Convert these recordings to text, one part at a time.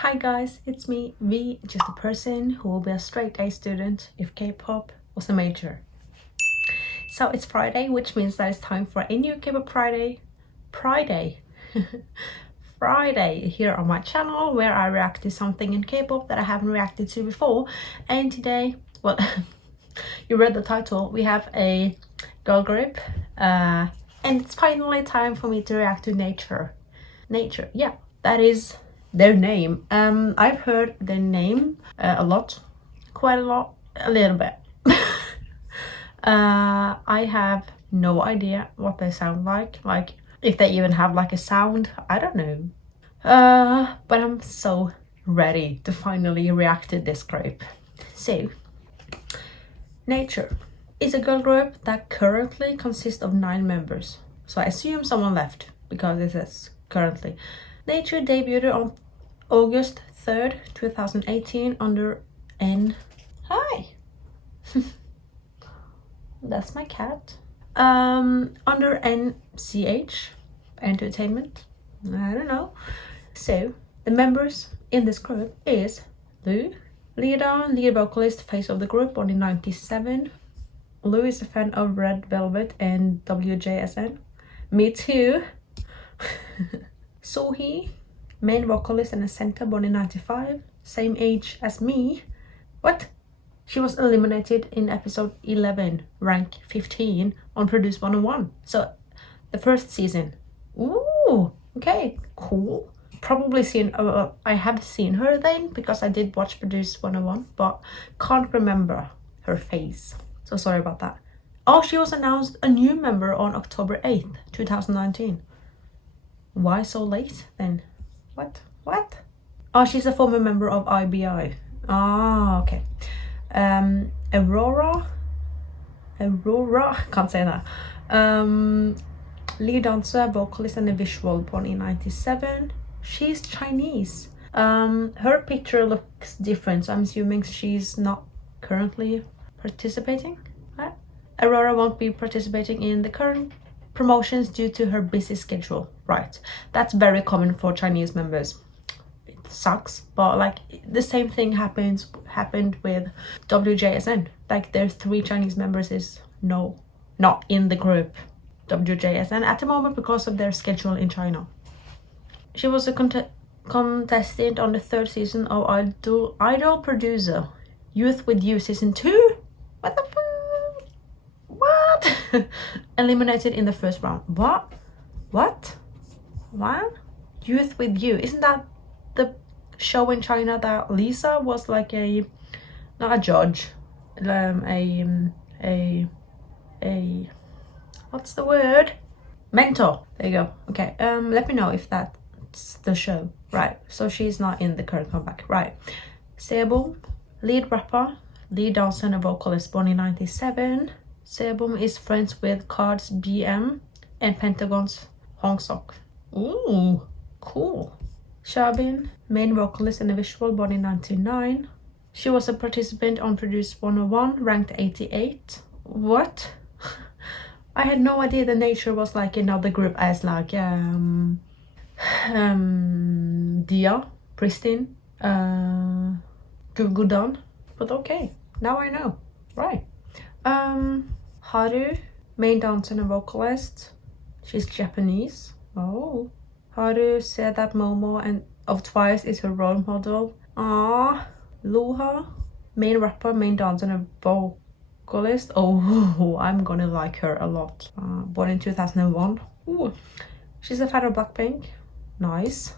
Hi guys, it's me, V, just a person who will be a straight A student if K-pop was a major. So it's Friday, which means that it's time for a new K-pop Friday here on my channel, where I react to something in K-pop that I haven't reacted to before. And today, well, you read the title, we have a girl group, and it's finally time for me to react to 𝗙𝗓. Yeah, that is their name. I've heard their name a lot, quite a lot, a little bit. I have no idea what they sound like if they even have like a sound, I don't know. But I'm so ready to finally react to this group. So, 𝗙𝗓 is a girl group that currently consists of 9 members. So I assume someone left because it says currently. 𝗙𝗓 debuted on August 3rd, 2018 under Hi! That's my cat. Under NCH Entertainment. I don't know. So, the members in this group is Lou, lead vocalist, face of the group, born in 1997. Lou is a fan of Red Velvet and WJSN. Me too. Sohee, main vocalist and a center, born in 1995, same age as me. What? She was eliminated in episode 11, rank 15 on Produce 101. So the first season. Ooh, okay, cool. Probably seen, I have seen her then because I did watch Produce 101, but can't remember her face. So sorry about that. Oh, she was announced a new member on October 8th, 2019. Why so late then? What? Oh, she's a former member of IBI. Ah, okay. Aurora, can't say that. Lead dancer, vocalist and a visual, born in 1997. She's Chinese. Her picture looks different, so I'm assuming she's not currently participating. Aurora won't be participating in the current promotions due to her busy schedule. Right, that's very common for Chinese members. It sucks, but like the same thing happened with WJSN. Like their 3 Chinese members is not in the group WJSN at the moment because of their schedule in China. She was a contestant on the 3rd season of Idol Producer Youth with You season 2. What the fuck? What? Eliminated in the first round. What? Youth with You, isn't that the show in China that Lisa was like not a judge, a what's the word? Mentor. There you go. Okay, let me know if that's the show. Right, so she's not in the current comeback. Right. 𝗙𝗓𝗟𝗡, lead rapper, lead dancer and vocalist, born in 1997. 𝗙𝗓𝗟𝗡 is friends with Card's BM and Pentagon's Hong Sok. Ooh, cool. Xiaobin, main vocalist and a visual, born in 1999. She was a participant on Produce 101, ranked 88. What? I had no idea the 𝗙𝗓 was like another group as like Dia, Pristine, Gulgudan. But okay, now I know. Right. Haru, main dancer and vocalist. She's Japanese. Oh. Haru said that Momo and of Twice is her role model. Ah. Luha, main rapper, main dancer and vocalist. Oh, I'm gonna like her a lot. Born in 2001. Ooh. She's a fan of Blackpink. Nice.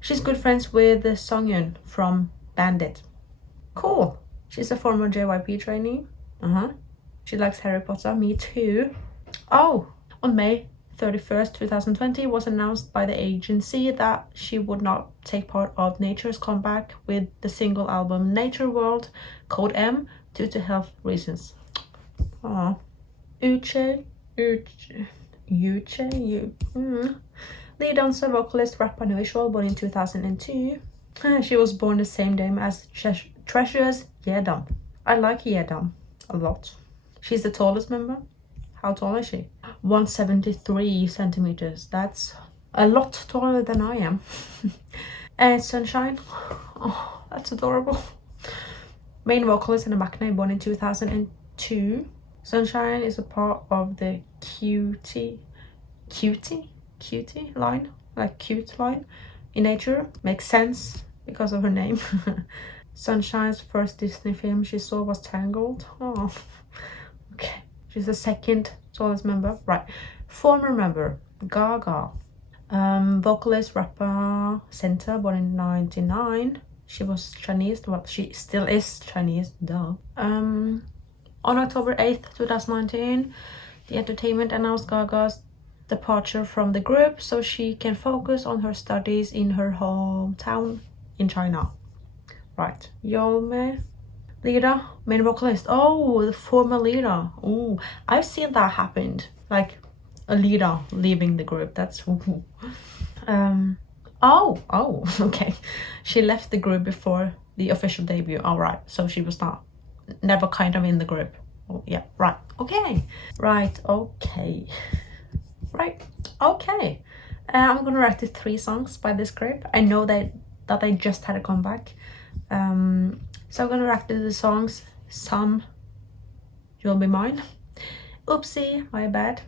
She's good friends with Songhyun from Bandit. Cool. She's a former JYP trainee. She likes Harry Potter. Me too. Oh, on May 31st, 2020, was announced by the agency that she would not take part of 𝗙𝗓's comeback with the single album 𝗙𝗓 World Code M due to health reasons. Aww. Lead dancer, vocalist, rapper and visual, born in 2002. She was born the same day as Treasure's 𝗙𝗓. I like 𝗙𝗓 a lot. She's the tallest member. How tall is she? 173 centimeters. That's a lot taller than I am. And Sunshine. Oh, that's adorable. Main vocalist and a maknae, born in 2002. Sunshine is a part of the cutie line, like cute line in nature. Makes sense because of her name. Sunshine's first Disney film she saw was Tangled. Oh, okay. She's the second tallest member. Right. Former member, Gaga. Vocalist, rapper, center, born in 1999. She was Chinese. Well, she still is Chinese, duh. On October 8th, 2019, the entertainment announced Gaga's departure from the group so she can focus on her studies in her hometown in China. Right. Youll Be Mine, main vocalist. Oh, the former leader. Oh, I've seen that happen. Like a leader leaving the group. That's oh, okay. She left the group before the official debut. All right, so she was never kind of in the group. Oh, yeah, right. Okay. I'm gonna react to 3 songs by this group. I know that they just had a comeback. So I'm gonna react to the songs Some, You'll Be Mine, Oopsie My Bad,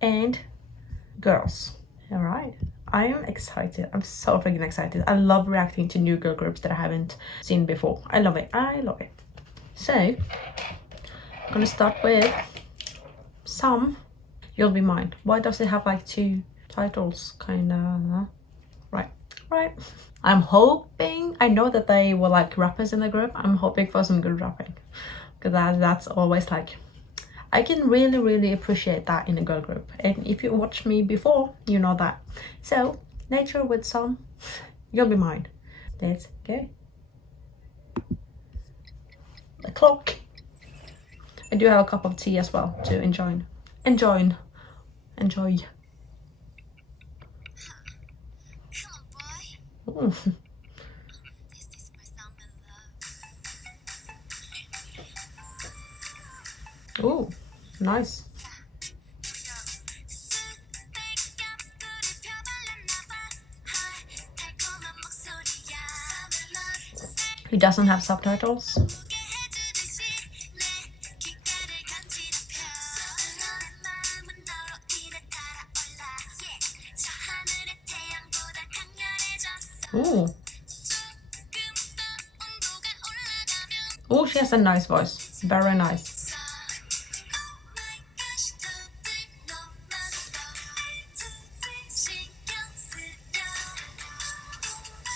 and Girls. All right. I am excited. I'm so freaking excited. I love reacting to new girl groups that I haven't seen before. I love it. So, I'm gonna start with Some, You'll Be Mine. Why does it have like 2 titles? Kinda. Right. I'm hoping, I know that they were like rappers in the group. I'm hoping for some good rapping. Because that's always like, I can really appreciate that in a girl group. And if you watched me before, you know that. So, Nature with Some, You'll Be Mine. Let's go. The clock. I do have a cup of tea as well to enjoy. Ooh. Ooh, nice. He doesn't have subtitles. Ooh. Oh, she has a nice voice. Very nice.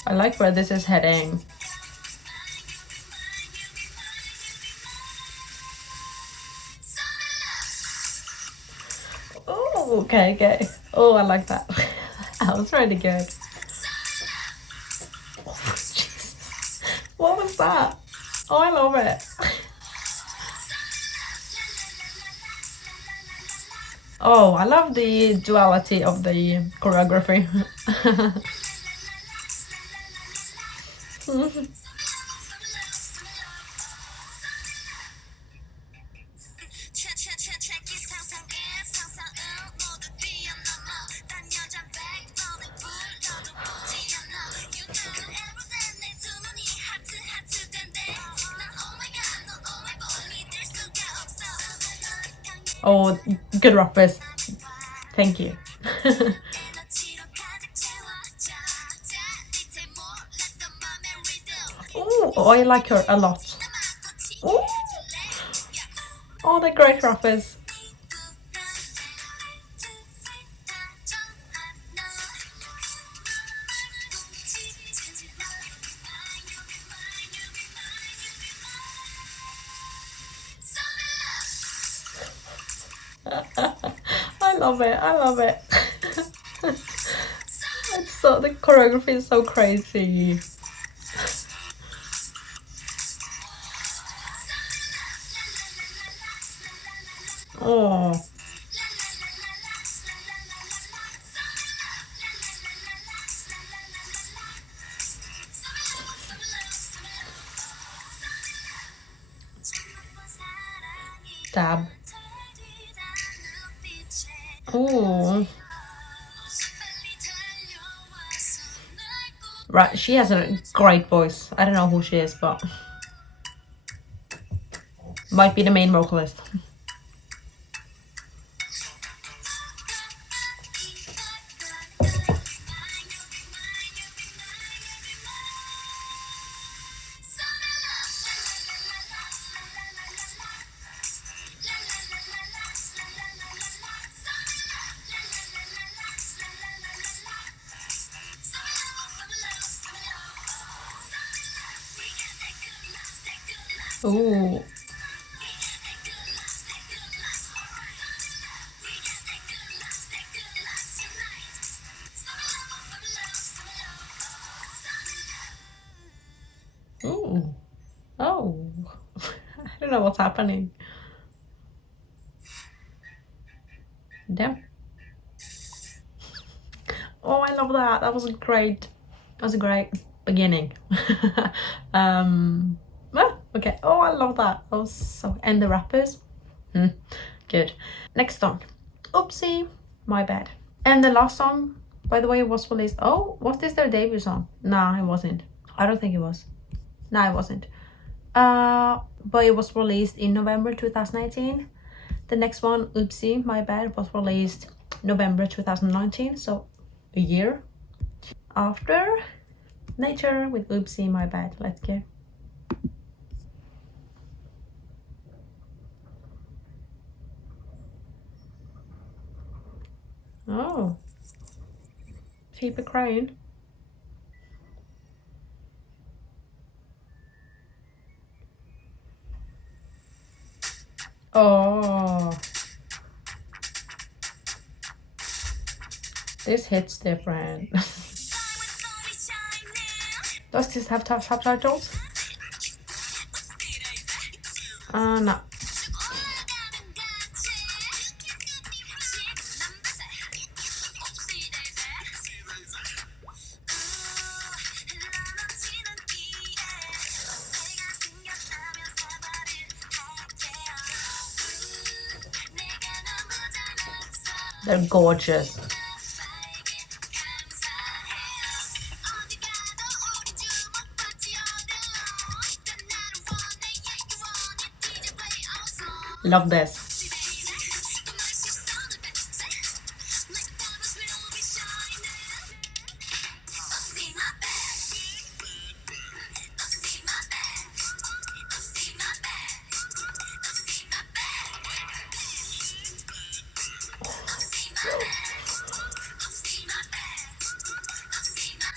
I like where this is heading. Oh, okay. Oh, I like that. That was really good. Oh, Jesus. What was that? Oh, I love it. Oh, I love the duality of the choreography. Oh, good rappers. Thank you. Oh, I like her a lot. Ooh. Oh, they're great rappers. I love it. The choreography is so crazy. Oh. Stab. Oh. Right, she has a great voice. I don't know who she is, but might be the main vocalist. Ooh. Ooh. Oh. I don't know what's happening. Damn. Oh, I love that. That was a great. That was a great beginning. Okay. Oh, I love that. That was so. And the rappers. Good. Next song. Oopsie, My Bad. And the last song, by the way, was released. Oh, was this their debut song? Nah, it wasn't. I don't think it was. Nah, it wasn't. But it was released in November 2018. The next one, Oopsie, My Bad, was released November 2019. So a year after Nature with Oopsie, My Bad. Let's go. Oh, 𝗙𝗢𝗟𝗟𝗪𝗓. Oh, this hits different. Does this have subtitles? No. They're gorgeous. Love this.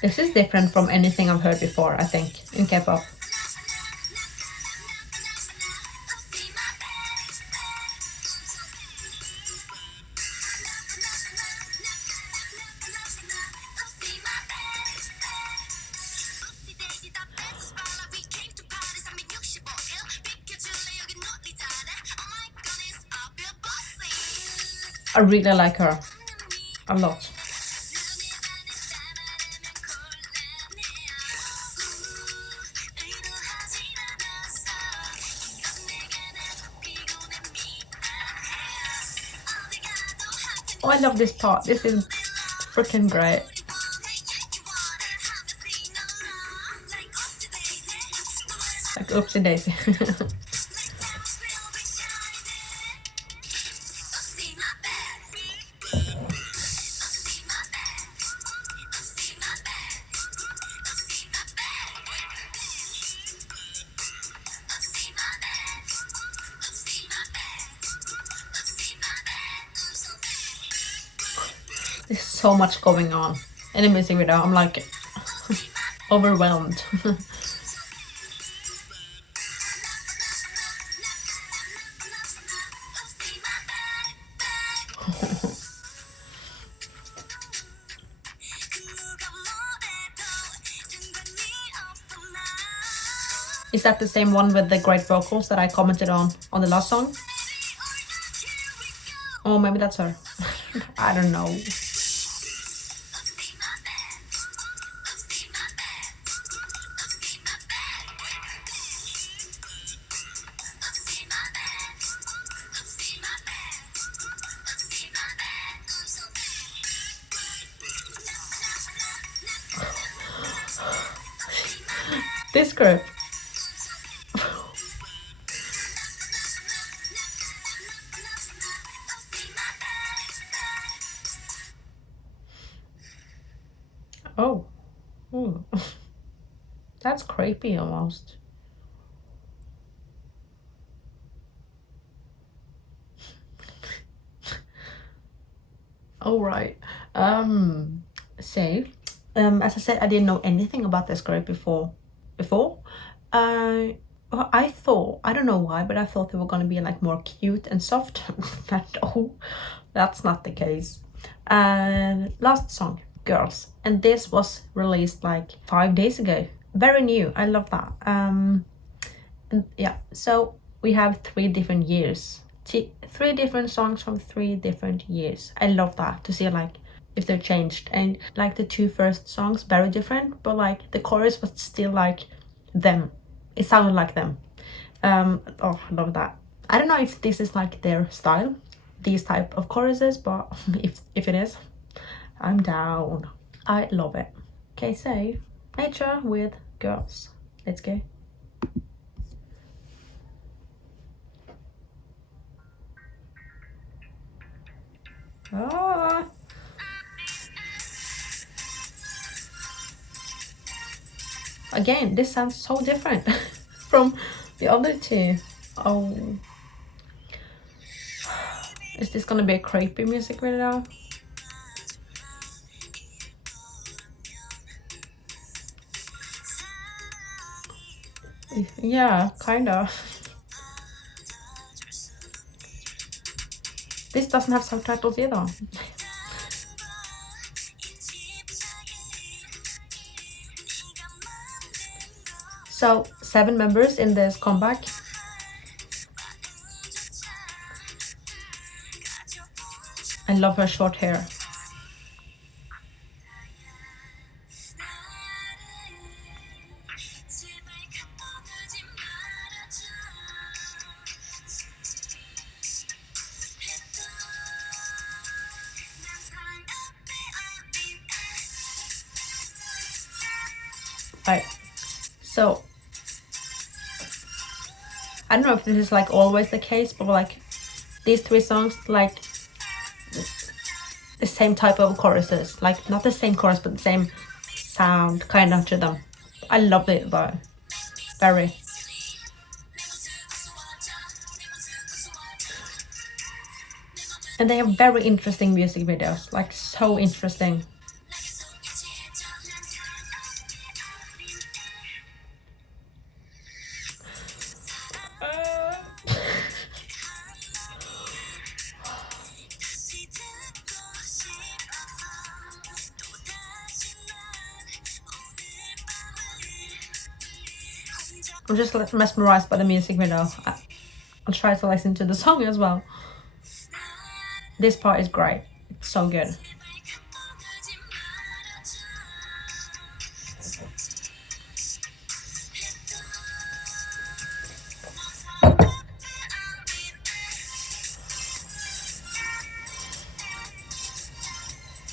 This is different from anything I've heard before, I think, in Kpop. I really like her a lot. Oh, I love this part. This is freaking great. Like oopsie daisy. There's so much going on in the music video. I'm like overwhelmed. Is that the same one with the great vocals that I commented on the last song? Oh, maybe that's her. I don't know. This group. Oh. Ooh. That's creepy almost. All right. So, as I said, I didn't know anything about this group before. Well, I thought, I don't know why, but I thought they were gonna be like more cute and soft. No, that's not the case. And last song, Girls, and this was released like 5 days ago. Very new. I love that. And yeah, so we have 3 different years. 3 different songs from 3 different years. I love that, to see like if they're changed. And like the 2 first songs, very different, but like the chorus was still like them. It sounded like them. Oh, I love that. I don't know if this is like their style, these type of choruses, but if it is, I'm down. I love it. Okay, so Nature with Girls. Let's go. Ah. Again, this sounds so different from the other 2. Oh, is this gonna be a creepy music video? Yeah, kind of. This doesn't have subtitles either. So 7 members in this comeback. I love her short hair. Right, so I don't know if this is like always the case, but like these 3 songs, like the same type of choruses, like not the same chorus, but the same sound kind of to them. I love it though, very. And they have very interesting music videos, like so interesting. I'm just mesmerized by the music video. I'll try to listen to the song as well. This part is great. It's so good.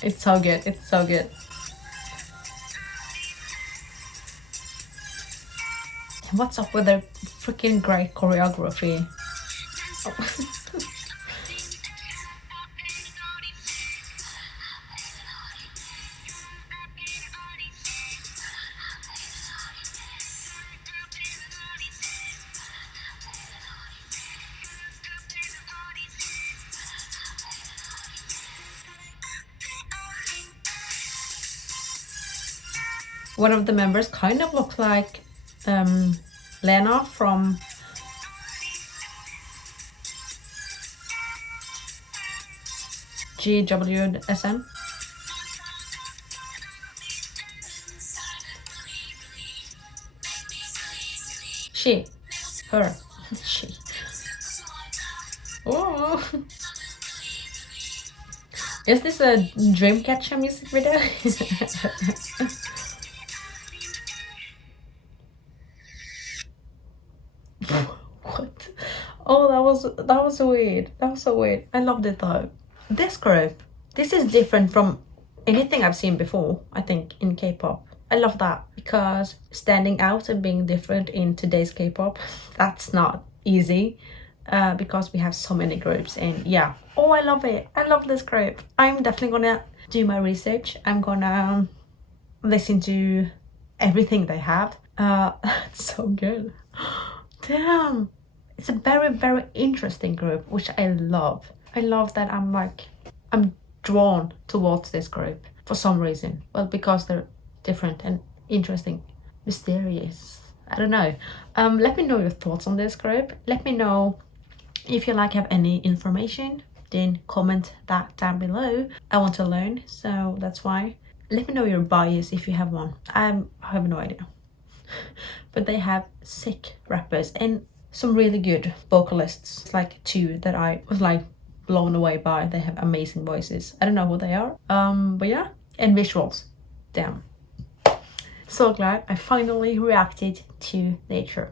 It's so good. It's so good. What's up with their freaking great choreography? Oh. One of the members kind of looks like 𝗙𝗢𝗟𝗓 from 𝗙𝗢𝗟𝗓𝗓. Her. She. Oh. Is this a Dreamcatcher music video? What? Oh, that was weird. That was so weird. I loved it though. This group, this is different from anything I've seen before, I think, in K-pop. I love that, because standing out and being different in today's K-pop, that's not easy, because we have so many groups. And yeah, oh, I love it. I love this group. I'm definitely gonna do my research. I'm gonna listen to everything they have. It's so good. Damn, it's a very, very interesting group, which I love. I love that I'm drawn towards this group for some reason. Well, because they're different and interesting, mysterious. I don't know. Let me know your thoughts on this group. Let me know if you have any information, then comment that down below. I want to learn, so that's why. Let me know your bias if you have one. I have no idea. But they have sick rappers and some really good vocalists. It's like two that I was blown away by. They have amazing voices. I don't know who they are. But yeah, and visuals. Damn. So glad I finally reacted to nature.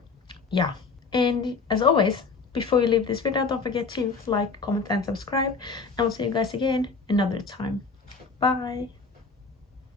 Yeah. And as always, before you leave this video, don't forget to like, comment, and subscribe. And I'll see you guys again another time. Bye.